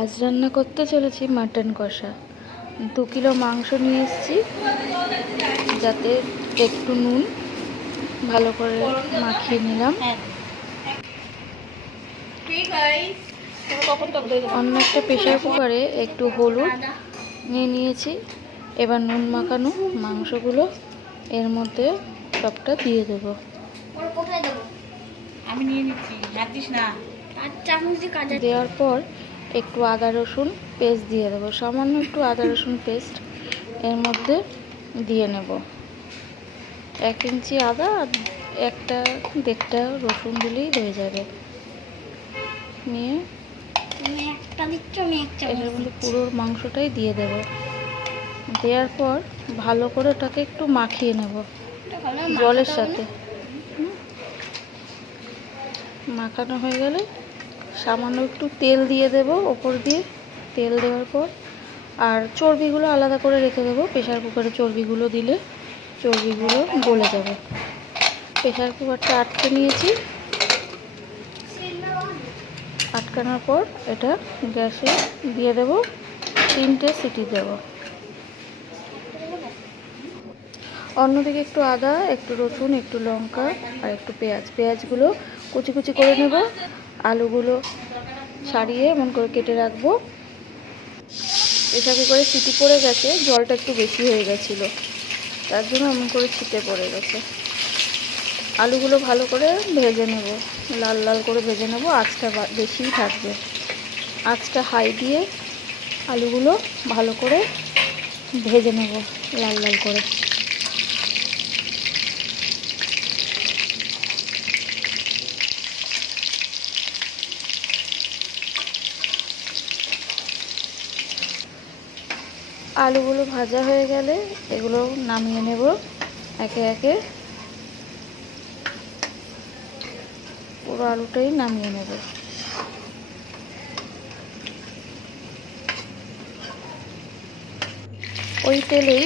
আজ রান্না করতে চলেছি মাটন কষা। 2 কিলো মাংস নিয়ে এসেছি, যাতে একটু নুন ভালো করে মাখিয়ে নিলাম। অন্য একটা প্রেশার কুকারে একটু হলুদ নিয়ে নিয়েছি। এবার নুন মাখানো মাংসগুলো এর মধ্যে সবটা দিয়ে দেবো। আমি নিয়ে নিচ্ছি, দেওয়ার পর একটু আদা রসুন পেস্ট দিয়ে দেবো, সামান্য একটু আদা রসুন পেস্ট এর মধ্যে দিয়ে নেব। 1 ইঞ্চি আদা আর 1-1.5টা রসুন দিলেই হয়ে যাবে। নিয়ে এটার মধ্যে পুরো মাংসটাই দিয়ে দেব। দেওয়ার পর ভালো করে ওটাকে একটু মাখিয়ে নেব জলের সাথে। মাখানো হয়ে গেলে সামান্য একটু তেল দিয়ে দেব ওপর দিয়ে। তেল দেওয়ার পর আর চর্বিগুলো আলাদা করে রেখে দেবো। প্রেশার কুকারে চর্বিগুলো দিলে চর্বিগুলো গলে যাবে। প্রেশার কুকারটা আটকে নিয়েছি। আটকানোর পর এটা গ্যাসে দিয়ে দেব, 3টে সিটি দেব। অন্যদিকে একটু আদা, একটু রসুন, একটু লঙ্কা আর একটু পেঁয়াজগুলো কুচি কুচি করে নেব। আলুগুলো ছাড়িয়ে এমন করে কেটে রাখবো। প্রেশার কুকারে সিটি পড়ে গেছে, জলটা একটু বেশি হয়ে গেছিলো, তার জন্য এমন করে ছিটে পড়ে গেছে। আলুগুলো ভালো করে ভেজে নেব, লাল লাল করে ভেজে নেব। আঁচটা বেশিই থাকবে, আঁচটা হাই দিয়ে আলুগুলো ভালো করে ভেজে নেব লাল লাল করে। আলুগুলো ভাজা হয়ে গেলে এগুলো নামিয়ে নেব একে একে। পুরো আলুটাই নামিয়ে নেব। ওই তেলেই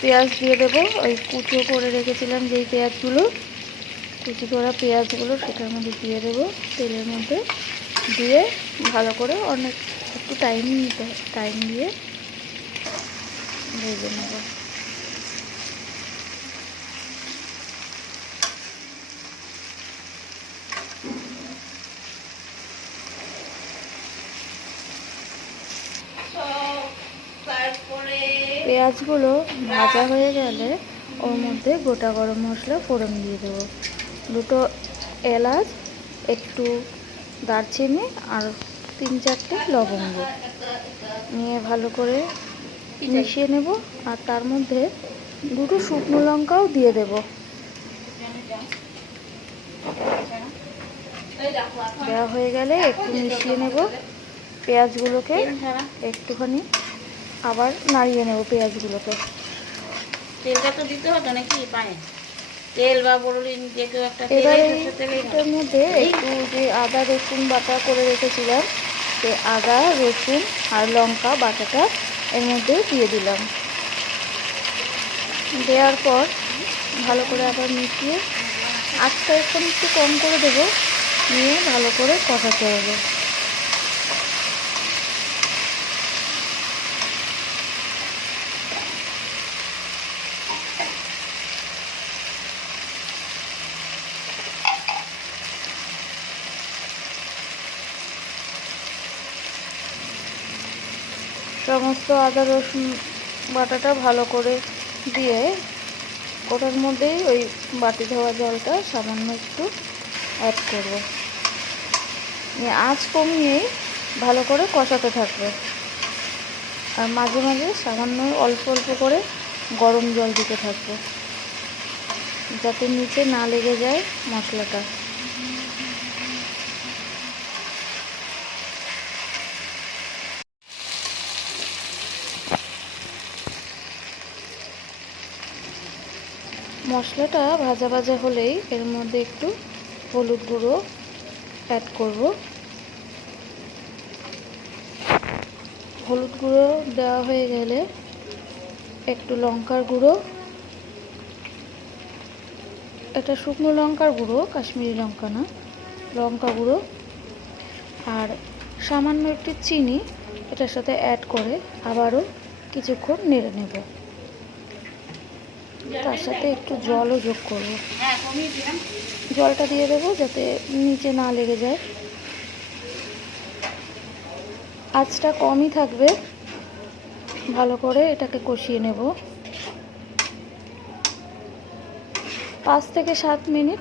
পেঁয়াজ দিয়ে দেবো। ওই কুচো করে রেখেছিলাম যেই পেঁয়াজগুলো, কুচি করা পেঁয়াজগুলো সেটার মধ্যে দিয়ে দেবো। তেলের মধ্যে দিয়ে ভালো করে একটু টাইম দিয়ে ভেজে নেব। পেঁয়াজগুলো ভাজা হয়ে গেলে ওর মধ্যে গোটা গরম মশলা ফোড়ন দিয়ে দেবো। 2টো এলাচ, একটু দারচিনি আর 3-4টে লবঙ্গ নিয়ে ভালো করে মিশিয়ে নেব। আর তার মধ্যে 2টো শুকনো লঙ্কাও দিয়ে দেব। দেওয়া হয়ে গেলে একটু মিশিয়ে নেব। পেঁয়াজগুলোকে একটুখানি আবার নাড়িয়ে নেব। পেঁয়াজগুলোকে তেলটা তো দিতে হতো নাকি পায়ে, তেল বা বড়লিন যে কেউ একটা। এবারে এটার মধ্যে একটু যে আদা রসুন বাটা করে রেখেছিলাম, সে আদা রসুন আর লঙ্কা বাটাটা এর মধ্যে দিয়ে দিলাম। দেওয়ার পর ভালো করে আবার মিশিয়ে আঁচটা একটু কম করে দেবো, নিয়ে ভালো করে কষাতে হবে। সমস্ত আদা রসুন বাটাটা ভালো করে দিয়ে ওটার মধ্যেই ওই বাটি ধোয়া জলটা সামান্য একটু অ্যাড করব। আঁচ কমিয়েই ভালো করে কষাতে থাকবে। আর মাঝে মাঝে সামান্য অল্প অল্প করে গরম জল দিতে থাকবে, যাতে নিচে না লেগে যায় মশলাটা। মশলাটা ভাজা ভাজা হলেই এর মধ্যে একটু হলুদ গুঁড়ো অ্যাড করব। হলুদ গুঁড়ো দেওয়া হয়ে গেলে একটু লঙ্কার গুঁড়ো, এটা শুকনো লঙ্কার গুঁড়ো, কাশ্মীরি লঙ্কা না, লঙ্কা গুঁড়ো, আর সামান্য একটু চিনি এটার সাথে অ্যাড করে আবারও কিছুক্ষণ নেড়ে নেব। তার সাথে একটু জলও যোগ করব। হ্যাঁ, কমিয়ে দিলাম। জলটা দিয়ে দেবো যাতে নিচে না লেগে যায়। আঁচটা কমই থাকবে, ভালো করে এটাকে কষিয়ে নেব। 5 থেকে 7 মিনিট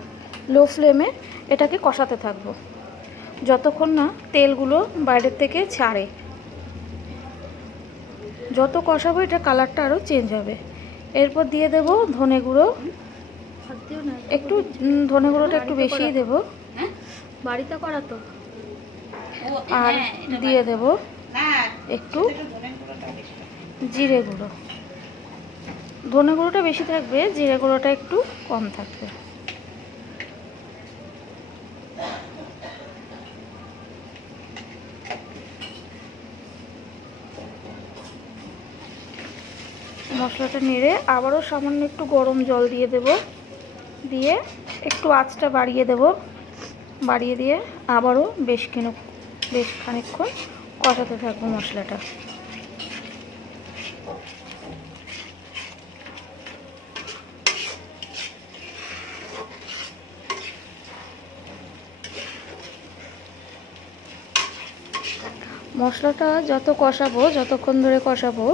লো ফ্লেমে এটাকে কষাতে থাকবো যতক্ষণ না তেলগুলো বাইরের থেকে ছাড়ে। যত কষাবো এটা কালারটা আরও চেঞ্জ হবে। এরপর দিয়ে দেব ধনে গুঁড়ো, একটু ধনে গুঁড়োটা একটু বেশিই দেব, হ্যাঁ, বাড়িতে করা তো। ও, আর হ্যাঁ, এটা দিয়ে দেব না, একটু একটু ধনে গুঁড়োটা বেশি দাও। জিরে গুঁড়ো। ধনে গুঁড়োটা বেশি থাকবে, জিরে গুঁড়োটা একটু কম থাকবে। মশলাটা নেড়ে আবারও সামান্য একটু গরম জল দিয়ে দেব, দিয়ে একটু আঁচটা বাড়িয়ে দেব, বাড়িয়ে দিয়ে আবারও বেশ খানিকক্ষণ কষাতে থাকবো মশলাটা। মশলাটা যতক্ষণ ধরে কষাবো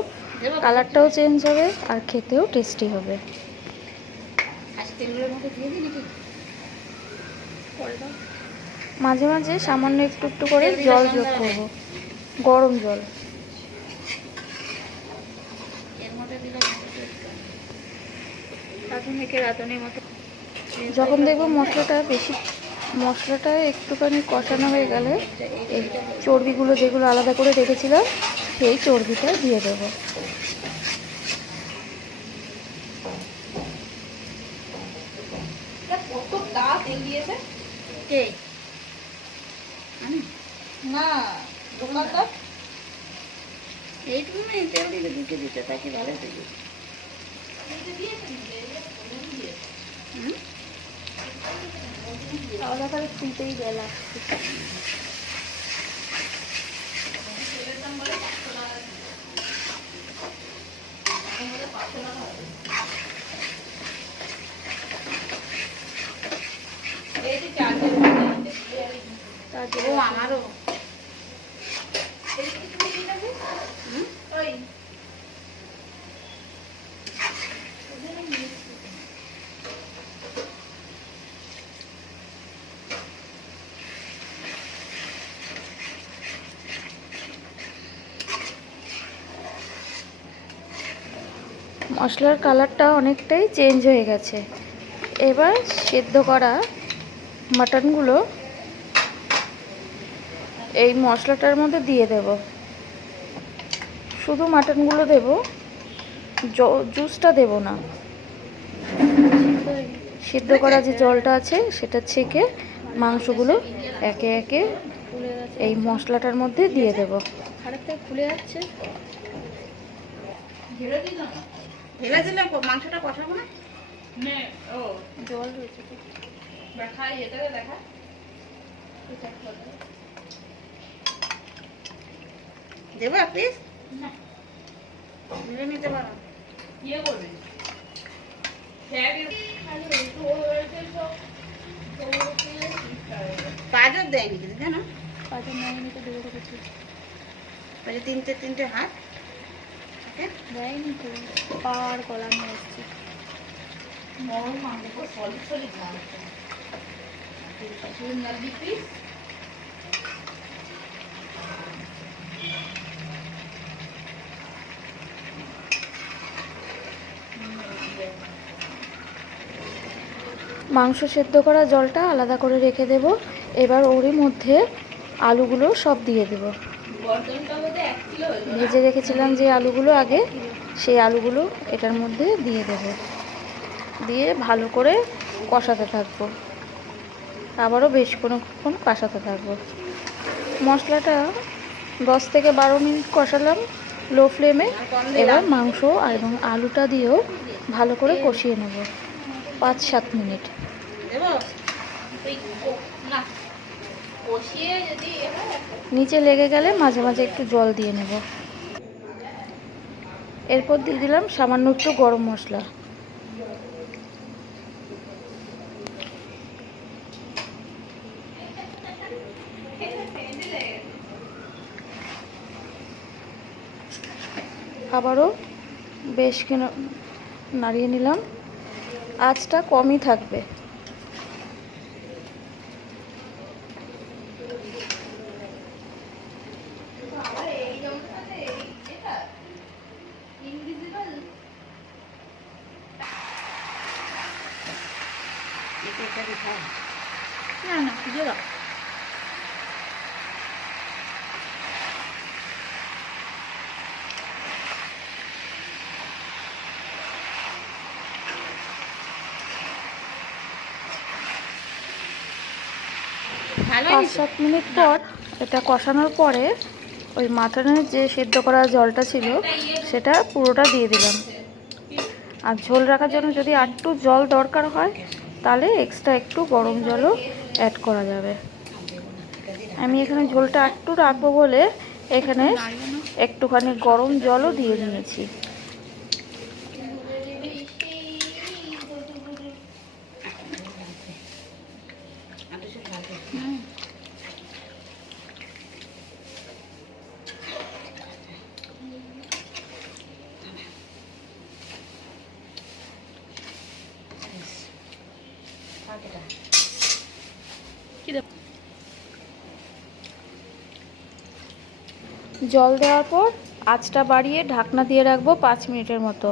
কালারটাও চেঞ্জ হবে আর খেতেও টেস্টি হবে। আচ্ছা, তেলের মধ্যে দিয়ে দিই নাকি? মাঝে মাঝে সামান্য একটু একটু করে জল যোগ করব, গরম জল। এর মধ্যে দিলে রাঁধুনির মতো। যখন দেখবো মশলাটা একটুখানি কষানো হয়ে গেলে এই চর্বিগুলো যেগুলো আলাদা করে রেখেছিলাম সেই চর্বিটা দিয়ে দেবো। কতটা তেল দিয়েছে কে? না, দোকানদার এইটুকু তেল দিলে 2 কেজিতে, তাকে ভালো তেল আলাদা করে তুলতেই গেলাম। ও আমারও মশলার কালারটা অনেকটাই চেঞ্জ হয়ে গেছে। এবার সেদ্ধ করা মাটনগুলো এই মশলাটার মধ্যে দিয়ে দেব। শুধু মাটনগুলো দেব, জুসটা দেব না। সিদ্ধ করা যে জলটা আছে সেটা ছেঁকে মাংসগুলো একে একে এই মশলাটার মধ্যে দিয়ে দেব। আরেকটা খুলে যাচ্ছে, ঢেলে দিলাম। মাংসটা কষাবো না, ও জল রয়েছে তো, দেখা এটা দেখা দেবো এক পিস, ঢেলে নিতে পারো। ইয়ে করবে গাজর দেয়নি কিন্তু, জানো পাঁচের নয়নিতে দেবো রেখেছি। তিনটে হাত দেয়নি তো, পাওয়ার কলা নিয়ে এসছি। নরম মাংস, সলিড সলিড মাংস, পিস। মাংস সেদ্ধ করা জলটা আলাদা করে রেখে দেব। এবার ওরই মধ্যে আলুগুলো সব দিয়ে দেব। ভেজে রেখেছিলাম যে আলুগুলো আগে, সেই আলুগুলো এটার মধ্যে দিয়ে দেব, দিয়ে ভালো করে কষাতে থাকবো। আবারও বেশ কোনোক্ষণ কষাতে থাকবো। মশলাটা 10 থেকে 12 মিনিট কষালাম লো ফ্লেমে। এবার মাংস এবং আলুটা দিয়েও ভালো করে কষিয়ে নেব 5-7 মিনিট। নিচে লেগে গেলে মাঝে মাঝে একটু জল দিয়ে নেব। এরপর দিয়ে দিলাম সামান্য একটু গরম মশলা। আবারও বেশ নাড়িয়ে নিলাম। আঁচটা কমই থাকবে। না না দিয়ে দাও। ভালো 5-7 মিনিট পর এটা কষানোর পরে ওই মাটনের যে সেদ্ধ করা জলটা ছিল সেটা পুরোটা দিয়ে দিলাম। আর ঝোল রাখার জন্য যদি একটু জল দরকার হয় তাহলে এক্সট্রা একটু গরম জলও অ্যাড করা যাবে। আমি এখানে ঝোলটা একটু রাখবো বলে এখানে একটুখানি গরম জলও দিয়ে নিয়েছি। জল দেওয়ার পর আঁচটা বাড়িয়ে ঢাকনা দিয়ে রাখবো 5 মিনিটের মতো।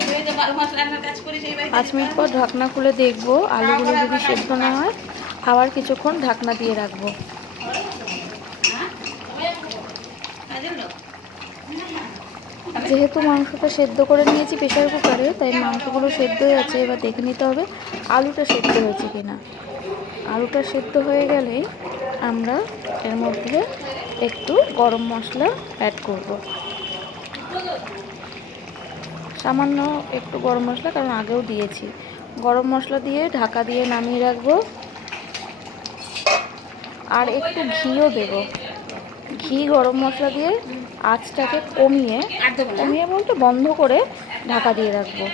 5 মিনিট পর ঢাকনা খুলে দেখবো আলুগুলো যদি সেদ্ধ না হয় আবার কিছুক্ষণ ঢাকনা দিয়ে রাখবো। যেহেতু মাংসটা সেদ্ধ করে নিয়েছি প্রেসার কুকারে, তাই মাংসগুলো সেদ্ধ হয়ে আছে। এবার দেখে নিতে হবে আলুটা সেদ্ধ হয়েছে কিনা। আলুটা সেদ্ধ হয়ে গেলেই আমরা এর মধ্যে একটু গরম মশলা অ্যাড করব। সামান্য একটু গরম মশলা, কারণ আগেও দিয়েছি। গরম মশলা দিয়ে ঢাকা দিয়ে নামিয়ে রাখবো। আর একটু ঘিও দেব। ঘি গরম মশলা দিয়ে আঁচটাকে কমিয়ে বলতে বন্ধ করে ঢাকা দিয়ে রাখবো।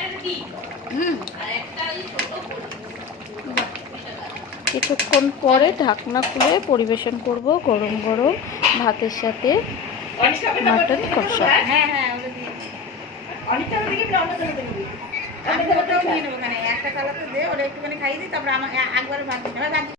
কিছুক্ষণ পরে ঢাকনা খুলে পরিবেশন করব গরম গরম ভাতের সাথে মাটন কষা। একটা কালার তো দে, ওরা একটুখানি খাইয়ে দিই, তারপরে আমার একবার ভাত দিতে হবে।